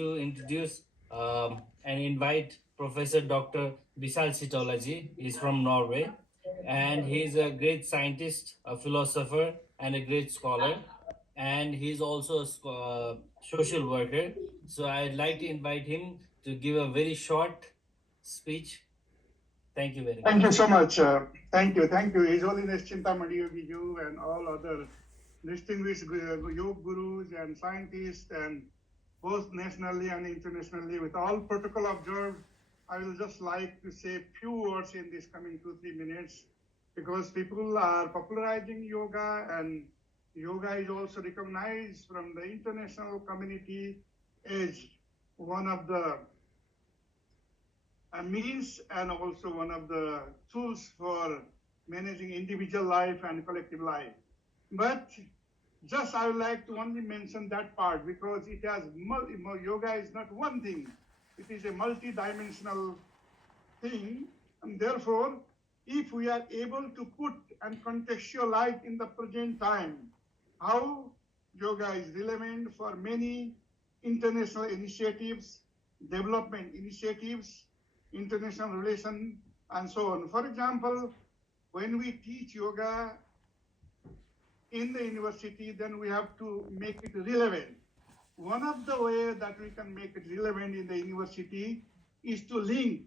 to introduce and invite Professor Dr. Vishal Sitolaji. He's from Norway, and he's a great scientist, a philosopher, and a great scholar. And he's also a social worker. So I'd like to invite him to give a very short speech. Thank you very Thank you much. so much. Thank you. His Holiness Chintamani Yogi Ju and all other distinguished yoga gurus and scientists, and both nationally and internationally, with all protocol observed. I will just like to say few words in this coming 2-3 minutes, because people are popularizing yoga, and yoga is also recognized from the international community as one of the a means and also one of the tools for managing individual life and collective life. But just I would like to only mention that part, because it has yoga is not one thing; it is a multi-dimensional thing, and therefore, if we are able to put and contextualize in the present time how yoga is relevant for many international initiatives, development initiatives, international relation, and so on. For example, when we teach yoga in the university, then we have to make it relevant. One of the ways that we can make it relevant in the university is to link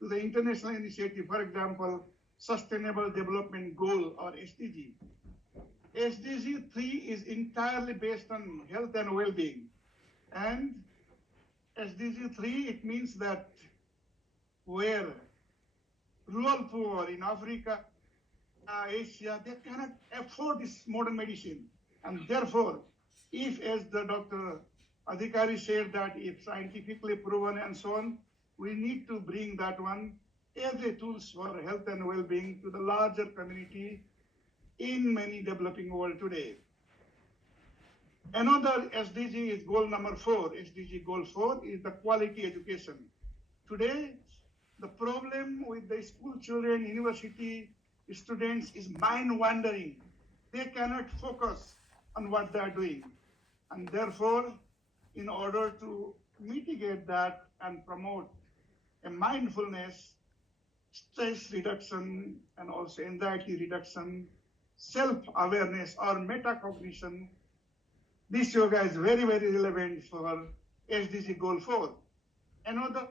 to the international initiative, for example, Sustainable Development Goal or SDG. SDG 3 is entirely based on health and well-being. And SDG 3, it means that where rural poor in Africa, Asia, they cannot afford this modern medicine. And therefore, if, as the Dr. Adhikari said, that if scientifically proven and so on, we need to bring that one as a tools for health and well-being to the larger community in many developing world today. Another SDG is goal number 4. SDG goal 4 is the quality education. Today, the problem with the school children, university students is mind wandering. They cannot focus on what they are doing. And therefore, in order to mitigate that and promote a mindfulness, stress reduction, and also anxiety reduction, self-awareness or metacognition, this yoga is very, very relevant for SDG goal 4. Another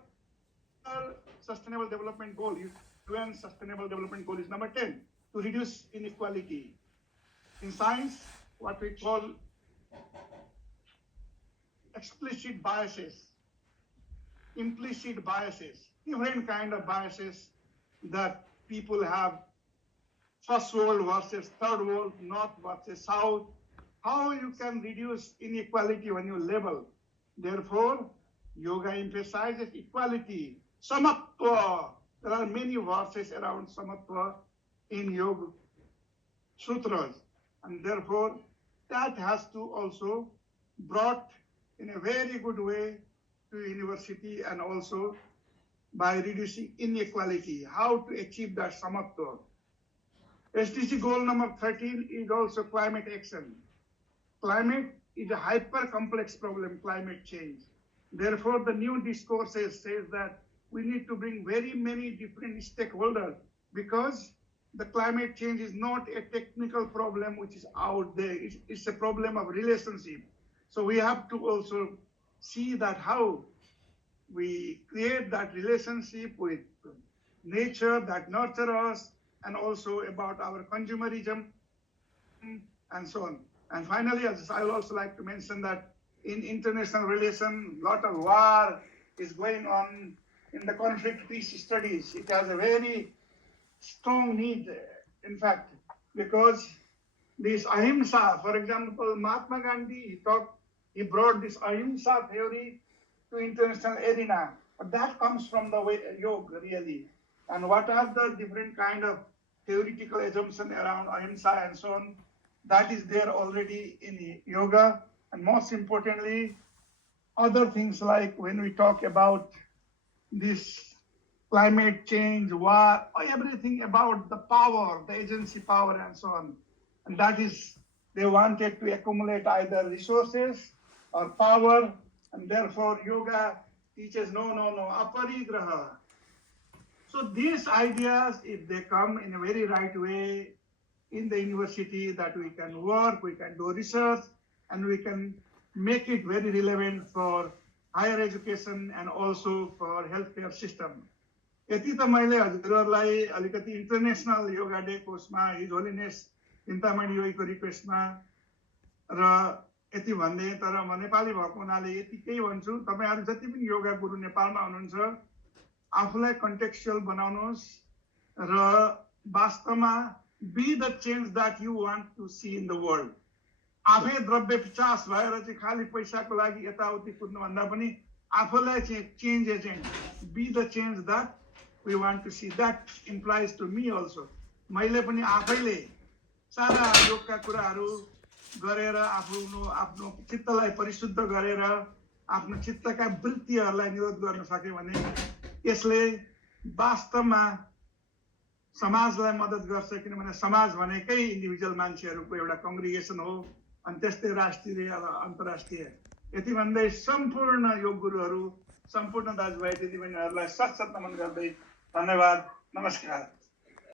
sustainable development goal is UN sustainable development goal is number 10, to reduce inequality. In science, what we call explicit biases, implicit biases, different kind of biases that people have, first world versus third world, north versus south, how you can reduce inequality when you level. Therefore, yoga emphasizes equality, samatva. There are many verses around samatva in Yoga Sutras, and therefore that has to also brought in a very good way to university, and also by reducing inequality, how to achieve that samatva. SDG goal number 13 is also climate action. Climate is a hyper complex problem, climate change. Therefore, the new discourses says that we need to bring very many different stakeholders, because the climate change is not a technical problem which is out there. It's a problem of relationship. So we have to also see that how we create that relationship with nature that nurture us, and also about our consumerism and so on. And finally, I would also like to mention that in international relations, a lot of war is going on in the conflict peace studies. It has a very strong need, in fact, because this ahimsa, for example, Mahatma Gandhi, he brought this ahimsa theory to international arena. But that comes from the way yoga, really. And what are the different kind of theoretical assumptions around ahimsa and so on? That is there already in yoga. And most importantly, other things like when we talk about this climate change, war, everything about the power, the agency power, and so on. And that is, they wanted to accumulate either resources or power And therefore, yoga teaches no, aparigraha. So these ideas, if they come in a very right way in the university, that we can work, we can do research, and we can make it very relevant for higher education and also for healthcare system. यति त मैले हजुरहरूलाई अलिकति international yoga day कोर्समा his holiness Chintamani योगीको रिक्वेस्टमा र यति भन्दै, तर म नेपाली भएको हुनाले यति केही भन्छु, तपाईहरु जति पनि योगा गुरु नेपालमा हुनुहुन्छ आफूलाई कन्टेक्स्चुअल बनाउनुहोस् र वास्तवमा be the change that you want to see in the world. आफै द्रव्य पिचास भएर चाहिँ खाली पैसाको लागि यताउति कुद्नु भन्दा पनि आफूलाई चाहिँ change agent, B the change that we want to see. That implies to me also. मैले पनि आफैले सादा योगका कुराहरू गरेर आफ्नो चित्तलाई परिशुद्ध गरेर आफ्नो चित्तका वृत्तिहरूलाई निरोध गर्न सके भने यसले वास्तवमा समाजलाई मद्दत गर्छ, किनभने समाज भनेकै इन्डिभिजुअल मान्छेहरूको एउटा कङ्ग्रिगेसन हो अनि त्यस्तै राष्ट्रिय र अन्तर्राष्ट्रिय। यति भन्दै सम्पूर्ण योग गुरुहरू, सम्पूर्ण दाजुभाइ दिदीबहिनीहरूलाई सत नमन गर्दै धन्यवाद, नमस्कार।